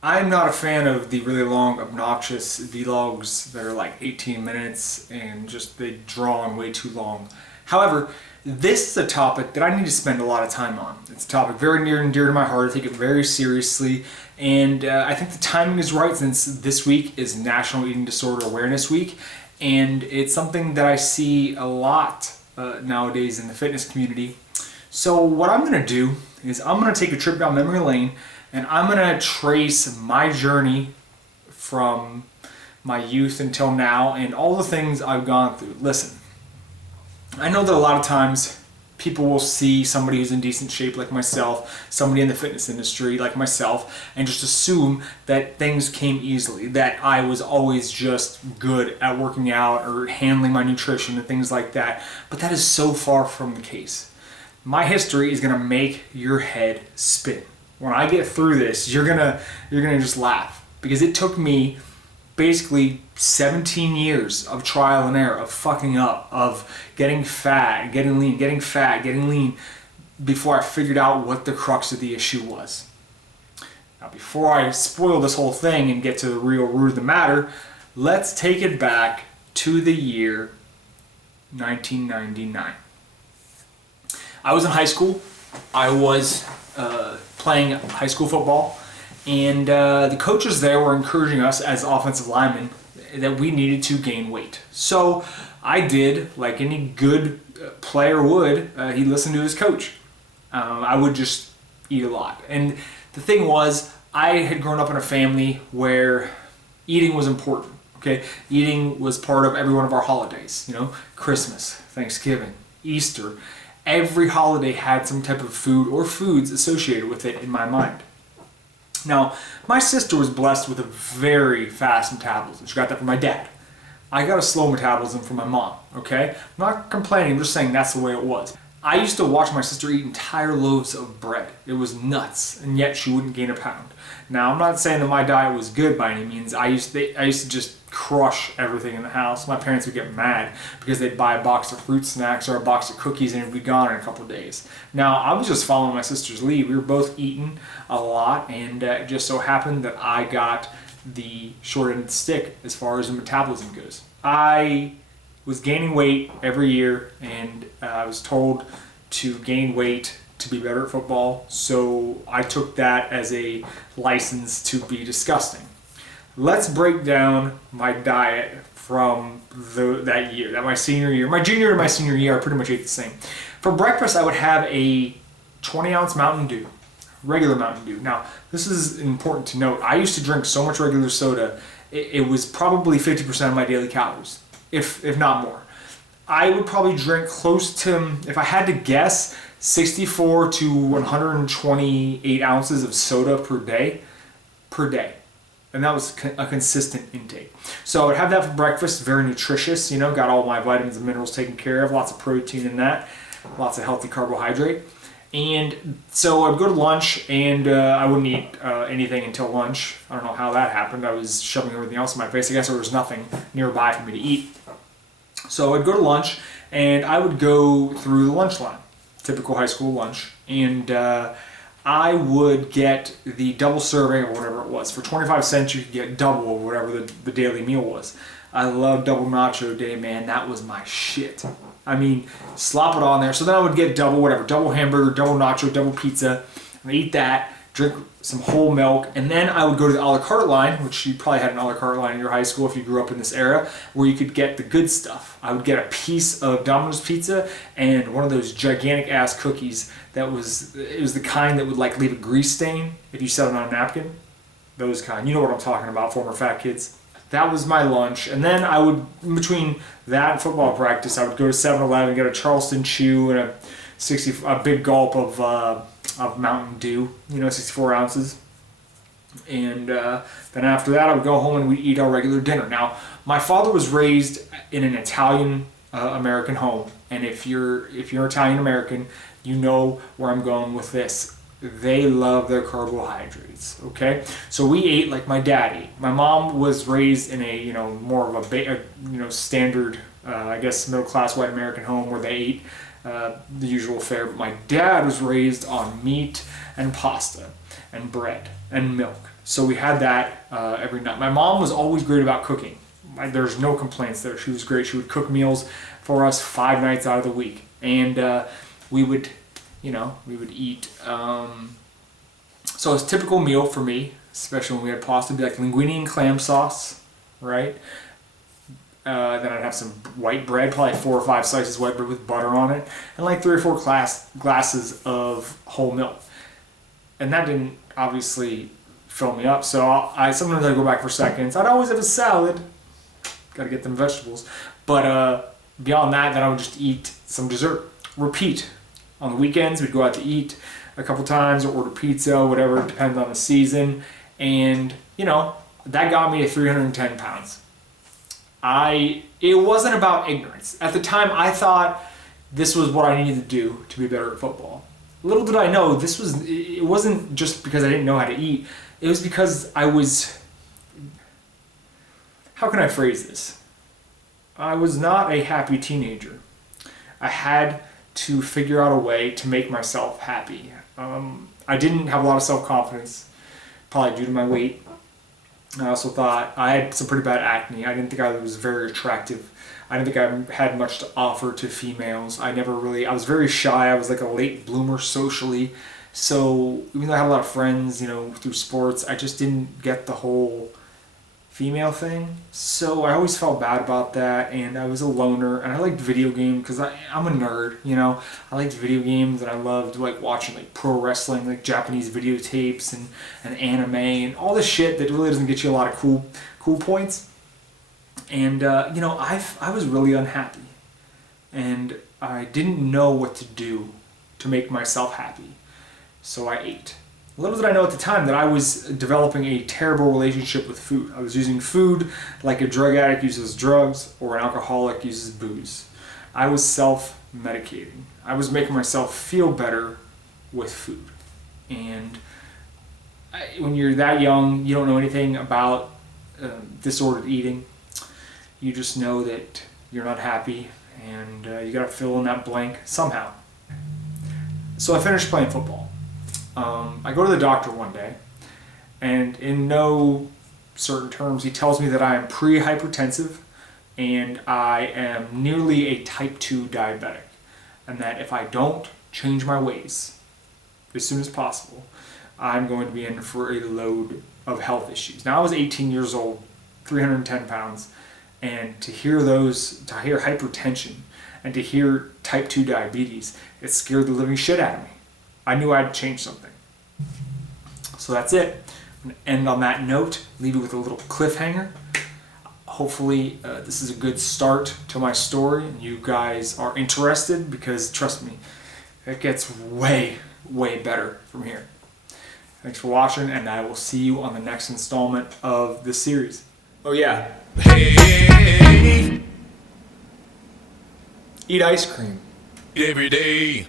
I'm not a fan of the really long, obnoxious vlogs that are like 18 minutes and just they draw on way too long. However, this is a topic that I need to spend a lot of time on. It's a topic very near and dear to my heart. I take it very seriously, and I think the timing is right since this week is National Eating Disorder Awareness Week, and it's something that I see a lot nowadays in the fitness community. So what I'm going to do is I'm going to take a trip down memory lane and I'm going to trace my journey from my youth until now and all the things I've gone through. Listen, I know that a lot of times people will see somebody who's in decent shape like myself, somebody in the fitness industry like myself, and just assume that things came easily, that I was always just good at working out or handling my nutrition and things like that. But that is so far from the case. My history is going to make your head spin. When I get through this, you're gonna just laugh, because it took me basically 17 years of trial and error, of fucking up, of getting fat, getting lean, getting fat, getting lean, before I figured out what the crux of the issue was. Now, before I spoil this whole thing and get to the real root of the matter, let's take it back to the year 1999. I was in high school. I was playing high school football, and the coaches there were encouraging us as offensive linemen that we needed to gain weight. So I did, like any good player would, he listened to his coach. I would just eat a lot. And the thing was, I had grown up in a family where eating was important. Okay, eating was part of every one of our holidays. You know, Christmas, Thanksgiving, Easter. Every holiday had some type of food or foods associated with it in my mind. Now, my sister was blessed with a very fast metabolism. She got that from my dad. I got a slow metabolism from my mom, okay? I'm not complaining, I'm just saying that's the way it was. I used to watch my sister eat entire loaves of bread. It was nuts, and yet she wouldn't gain a pound. Now, I'm not saying that my diet was good by any means. I used to just crush everything in the house. My parents would get mad because they'd buy a box of fruit snacks or a box of cookies and it'd be gone in a couple of days. Now, I was just following my sister's lead. We were both eating a lot, and it just so happened that I got the short end of the stick as far as the metabolism goes. I was gaining weight every year, and I was told to gain weight to be better at football, so I took that as a license to be disgusting. Let's break down my diet from that year, my senior year. My junior and my senior year, I pretty much ate the same. For breakfast, I would have a 20-ounce Mountain Dew, regular Mountain Dew. Now, this is important to note. I used to drink so much regular soda, it was probably 50% of my daily calories, if not more. I would probably drink close to, if I had to guess, 64 to 128 ounces of soda per day. And that was a consistent intake. So I would have that for breakfast, very nutritious, you know, got all my vitamins and minerals taken care of, lots of protein in that, lots of healthy carbohydrate. And so I'd go to lunch, and I wouldn't eat anything until lunch. I don't know how that happened. I was shoving everything else in my face. I guess there was nothing nearby for me to eat. So I'd go to lunch, and I would go through the lunch line, typical high school lunch, and I would get the double serving of whatever it was. For 25 cents, you could get double of whatever the daily meal was. I love double nacho day, man. That was my shit. I mean, slop it on there. So then I would get double whatever, double hamburger, double nacho, double pizza. And I'd eat that, drink some whole milk, and then I would go to the a la carte line, which you probably had an a la carte line in your high school if you grew up in this era, where you could get the good stuff. I would get a piece of Domino's pizza and one of those gigantic ass cookies it was the kind that would like leave a grease stain if you set it on a napkin. Those kind. You know what I'm talking about, former fat kids. That was my lunch, and then I would, in between that and football practice, I would go to 7-Eleven, get a Charleston Chew and a big gulp of Mountain Dew, 64 ounces. And then after that, I would go home and we'd eat our regular dinner. Now, my father was raised in an Italian American home, and if you're Italian American, you know where I'm going with this. They love their carbohydrates, okay? So we ate like my dad ate. My mom was raised in a, more of a standard, I guess, middle-class white American home where they ate the usual fare. But my dad was raised on meat and pasta and bread and milk. So we had that every night. My mom was always great about cooking. There's no complaints there. She was great. She would cook meals for us 5 nights out of the week. And we would eat. So it's a typical meal for me, especially when we had pasta, would be like linguine and clam sauce, right? Then I'd have some white bread, probably 4 or 5 slices of white bread with butter on it, and like 3 or 4 glasses of whole milk. And that didn't obviously fill me up, so I sometimes I'd go back for seconds. I'd always have a salad. Gotta get them vegetables. But beyond that, then I would just eat some dessert. Repeat. On the weekends, we'd go out to eat a couple times or order pizza, whatever, depends on the season. And, that got me to 310 pounds. It wasn't about ignorance. At the time, I thought this was what I needed to do to be better at football. Little did I know, it wasn't just because I didn't know how to eat. It was because how can I phrase this? I was not a happy teenager. I had to figure out a way to make myself happy. I didn't have a lot of self-confidence, probably due to my weight. I also thought I had some pretty bad acne. I didn't think I was very attractive. I didn't think I had much to offer to females. I was very shy. I was like a late bloomer socially. So even though I had a lot of friends, through sports, I just didn't get the whole female thing. So I always felt bad about that, and I was a loner, and I liked video games because I'm a nerd, I liked video games, and I loved watching pro wrestling, Japanese videotapes and anime and all this shit that really doesn't get you a lot of cool points. And I was really unhappy, and I didn't know what to do to make myself happy. So I ate. Little did I know at the time that I was developing a terrible relationship with food. I was using food like a drug addict uses drugs or an alcoholic uses booze. I was self-medicating. I was making myself feel better with food. And when you're that young, you don't know anything about disordered eating. You just know that you're not happy, and you gotta fill in that blank somehow. So I finished playing football. I go to the doctor one day, and in no certain terms, he tells me that I am pre-hypertensive and I am nearly a type 2 diabetic, and that if I don't change my ways as soon as possible, I'm going to be in for a load of health issues. Now, I was 18 years old, 310 pounds, and to hear hypertension and to hear type 2 diabetes, it scared the living shit out of me. I knew I had to change something. So that's it. I'm going to end on that note, leave you with a little cliffhanger. Hopefully this is a good start to my story and you guys are interested, because trust me, it gets way, way better from here. Thanks for watching, and I will see you on the next installment of this series. Oh yeah. Hey. Eat ice cream. Every day.